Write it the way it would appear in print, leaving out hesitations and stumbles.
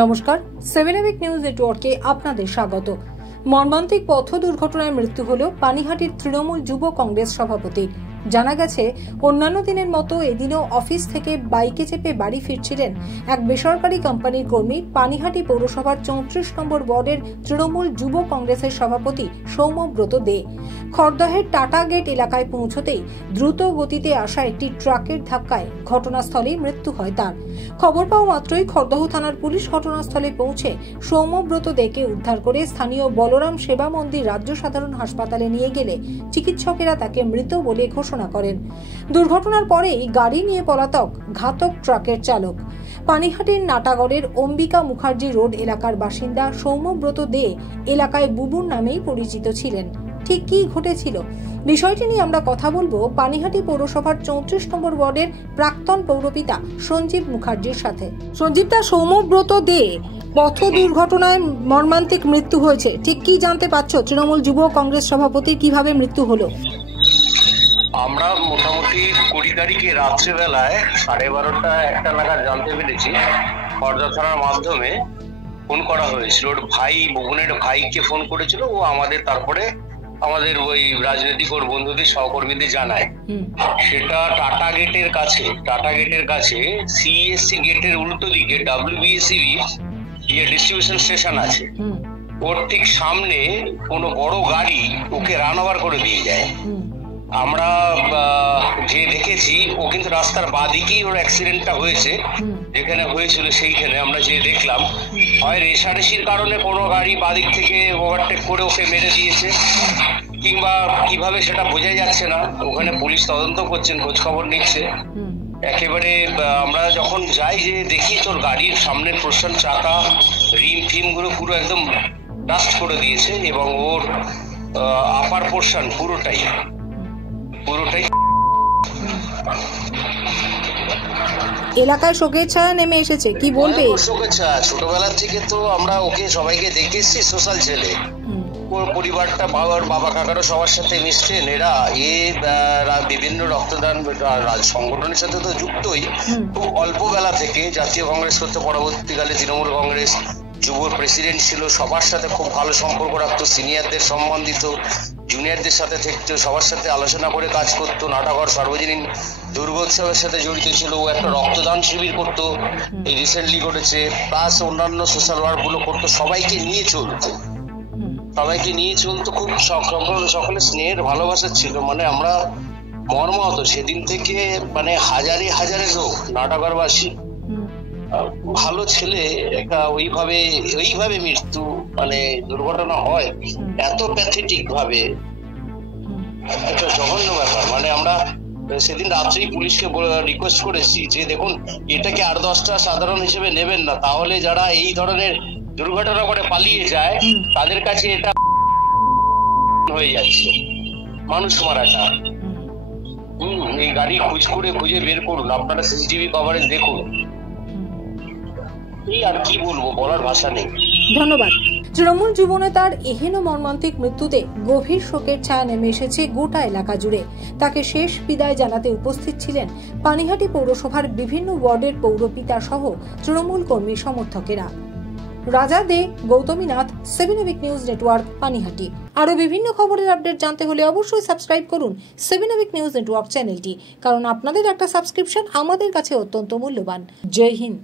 নমস্কার, 7 নিউজ নেটওয়ার্কে আপনাদের স্বাগত। মর্মান্তিক পথ দুর্ঘটনায় মৃত্যু হল পানিহাটির তৃণমূল যুব কংগ্রেস সভাপতির। জানা গেছে, অন্যান্য দিনের মতো এদিনও অফিস থেকে বাইকে চেপে বাড়ি ফিরছিলেন এক বেসরকারি কোম্পানির কর্মী পানিহাটি পৌরসভার 34 নম্বর ওয়ার্ডের তৃণমূল যুব কংগ্রেসের সভাপতি সৌম্যব্রত দে। খড়দহের টাটা গেট এলাকায় পৌঁছতেই দ্রুত গতিতে আসা একটি ট্রাকের ধাক্কায় ঘটনাস্থলেই মৃত্যু হয় তার। খবর পাওয়া মাত্রই খড়দহ থানার পুলিশ ঘটনাস্থলে পৌঁছে সৌম্যব্রত দেকে উদ্ধার করে স্থানীয় বলরাম সেবা মন্দির রাজ্য সাধারণ হাসপাতালে নিয়ে গেলে চিকিৎসকেরা তাকে মৃত বলে ঘোষণা করেন। দুর্ঘটনার পরেই গাড়ি নিয়ে পলাতক ঘাতক ট্রাকের চালক। পানিহাটির নাটাগড়ের অম্বিকা মুখার্জি রোড এলাকার বাসিন্দা সৌম্যব্রত দে এলাকায় বুবুর নামেই পরিচিত ছিলেন। ঠিক কি ঘটেছিল বিষয়টি নিয়ে আমরা কথা বলবো পানিহাটি পৌরসভার 34 নম্বর ওয়ার্ডের প্রাক্তন পৌরপিতা সঞ্জীব মুখার্জির সাথে। সঞ্জীবদা, সৌম্যব্রত দে পথ দুর্ঘটনায় মর্মান্তিক মৃত্যু হয়েছে, ঠিক কি জানতে পারছো? তৃণমূল যুব কংগ্রেস সভাপতির কিভাবে মৃত্যু হলো? আমরা মোটামুটি 20 তারিখে রাত্রেবেলায় 12:30-1টা নাগাদ জানতে পেরেছি। খড়দহ থানার মাধ্যমে ফোন করা হয়েছিল, ওর ভাই বোনের ভাইকে ফোন করেছিল। ও তারপরে আমাদের ওই রাজনৈতিক ওর বন্ধুদের সহকর্মীদের জানায়। সেটা টাটা গেটের কাছে সিএসসি গেটের উল্টো দিকে WBSCB ডিস্ট্রিবিউশন স্টেশন আছে, ওর ঠিক সামনে কোনো বড় গাড়ি ওকে রান ওভার করে দিয়ে যায়। আমরা যে দেখেছি, ও কিন্তু রাস্তার বাদিকেই ওর অ্যাক্সিডেন্টটা হয়েছে, যেখানে হয়েছিল সেইখানে আমরা যে দেখলাম হয় রেষারেষির কারণে কোনো গাড়ি বাদিক থেকে ওভারটেক করে ওকে মেরে দিয়েছে, কিংবা কিভাবে সেটা বোঝা যাচ্ছে না। ওখানে পুলিশ তদন্ত করছেন, খোঁজ খবর নিচ্ছে। একেবারে আমরা যখন যাই যে দেখি তোর গাড়ির সামনের পোর্শন, চাকা, রিম ফিম গুলো পুরো একদম ডাস্ট করে দিয়েছে, এবং ওর আপার পোর্শন পুরোটাই এলাকায় শোকের ছায়া নেমে এসেছে, কি বলবে? শোকের ছায়া, ছোটবেলা থেকে তো আমরা ওকে সবাইকে দেখেছি, সোশ্যাল ছেলে। ওর পরিবারটা, বাবা কাকারও সবার সাথে মিশতেন। এরা বিভিন্ন রক্তদান সংগঠনের সাথে তো যুক্তই। খুব অল্প বেলা থেকে জাতীয় কংগ্রেস করতে, পরবর্তীকালে তৃণমূল কংগ্রেস যুব প্রেসিডেন্ট ছিল। সবার সাথে খুব ভালো সম্পর্ক রাখতো, সিনিয়রদের সম্মান দিত, জুনিয়রদের সাথে থাকতো, সবার সাথে আলোচনা করে কাজ করতো। নাটাগড় সার্বজনীন দুর্গোৎসবের সাথে জড়িত ছিল। ও একটা রক্তদান শিবির করতো, এই রিসেন্টলি করেছে, প্লাস অন্যান্য সোশ্যাল ওয়ার্ক গুলো করতো। সবাইকে নিয়ে চলতো, খুব সকলে স্নেহের ভালোবাসা ছিল। মানে আমরা মর্মাহত সেদিন থেকে, মানে হাজারে লোক নাটাগড়বাসী। ভালো ছেলে, একটা ওইভাবে মৃত্যু, মানে দুর্ঘটনা হয় এত প্যাথেটিক ভাবে, একটা জঘন্য ব্যাপার। মানে আমরা সেদিন রাত্রেই পুলিশকে রিকোয়েস্ট করেছি যে দেখুন, এটাকে 8-10টা সাধারণ হিসেবে নেবেন না, তাহলে যারা এই ধরনের দুর্ঘটনা করে পালিয়ে যায় তাদের কাছে এটা হয়ে যাচ্ছে মানুষ মারাটা। এই গাড়ি খুঁজে বের করুন, আপনারা সিসিটিভি কভারেজ দেখুন। এই আর কি বলবো, বলার ভাষা নেই। ধন্যবাদ। তৃণমূল যুবনেতার এহেন মর্মান্তিক মৃত্যুতে গভীর শোকের ছায়া নেমে এসেছে গোটা এলাকা জুড়ে। তাকে শেষ বিদায় জানাতে উপস্থিত ছিলেন পানিহাটি পৌরসভার বিভিন্ন ওয়ার্ডের পৌরপিতা সহ তৃণমূল কর্মী সমর্থকেরা। রাজা দে, গৌতমী নাথ, 7 নিউজ নেটওয়ার্ক, পানিহাটি। আরো বিভিন্ন খবরের আপডেট জানতে হলে অবশ্যই সাবস্ক্রাইব করুন 7 নিউজ নেটওয়ার্ক চ্যানেলটি, কারণ আপনাদের একটা সাবস্ক্রিপশন আমাদের কাছে অত্যন্ত মূল্যবান। জয় হিন্দ।